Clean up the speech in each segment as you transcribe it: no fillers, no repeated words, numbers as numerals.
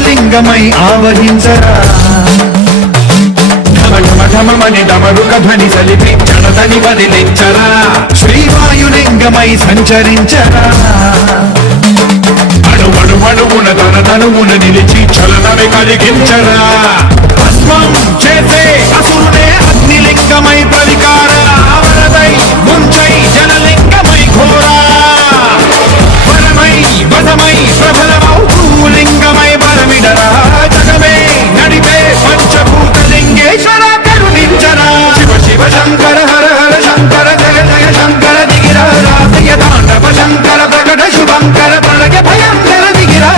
విశ్వేశలింగమై ఆవహించరా ఢమఢమని డమరుక ధ్వని సలిపి జడతని వదిలించరా శ్రీవాయులింగమై సంచరించరా అణువణువున తన తనువున నిలిచి చలనమే కలిగించరా భస్మం చేసే అసురుడే అగ్నిలింగమై ప్రవికార వరదై ముంచై జలలింగమై ఘోరా వరమై వదమై ప్రబలమౌ భూలింగమై బలమిడరా జగమే నడిపే పంచభూతలింగేశ్వర కరుణించరా శివ శివ శంకర హర హర శంకర జయ జయ శంకర దిగిరా రాజయ తాండవ శంకర ప్రకట శుభంకర ప్రళయ భయంకర దిగిరా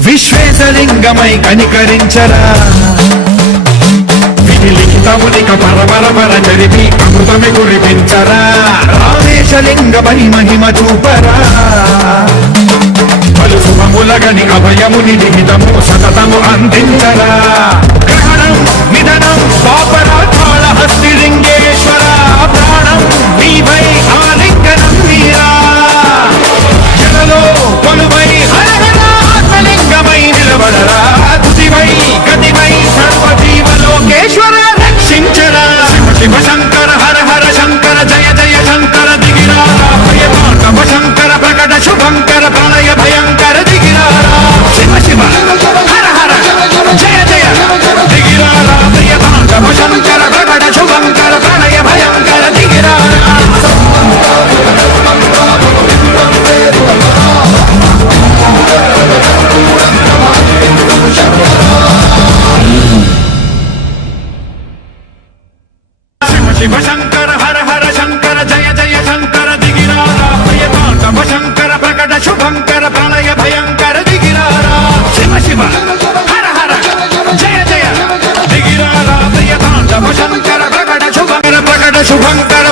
విశ్వేశలింగమై కనికరించరా విధి లిఖితమునిక పరపర జరిపి అమృతమి కురిపించరా రామేశలింగమై మహిమ చూపరా పలు శుభములగని అభయముని లిఖితము సతతము అందించరా గ్రహణం నిధనం పాపరాధాళ హస్తిలింగేశ్వర ప్రాణం నీవై ఆలింగనం మీరా జలలో కొలువై లింగమై నిలబడరా తుదివై గతివై సర్వజీవలోకేశ్వర రక్షించరా శివ శివ శంకర హర హర శంకర జయ జయ శంకర దిగిరా భయతాండవ శంకర ప్రకట శుభంకర ప్రళయ భయంకర దిగిరా శివ శివ హర హర జయ జయ దిగిరా భయతాండవ శంకర ప్రకట శుభంకర ప్రళయ భయంకర దిగిరా శివ శంకర హర హర శంకర జయ జయ శంకర దిగిరా భయతాండవ శంకర ప్రకట శుభంకర ప్రళయ భయంకర దిగిరా శివ శివ హర హర జయ జయ దిగిరా భయతాండవ శంకర ప్రకట శుభంకర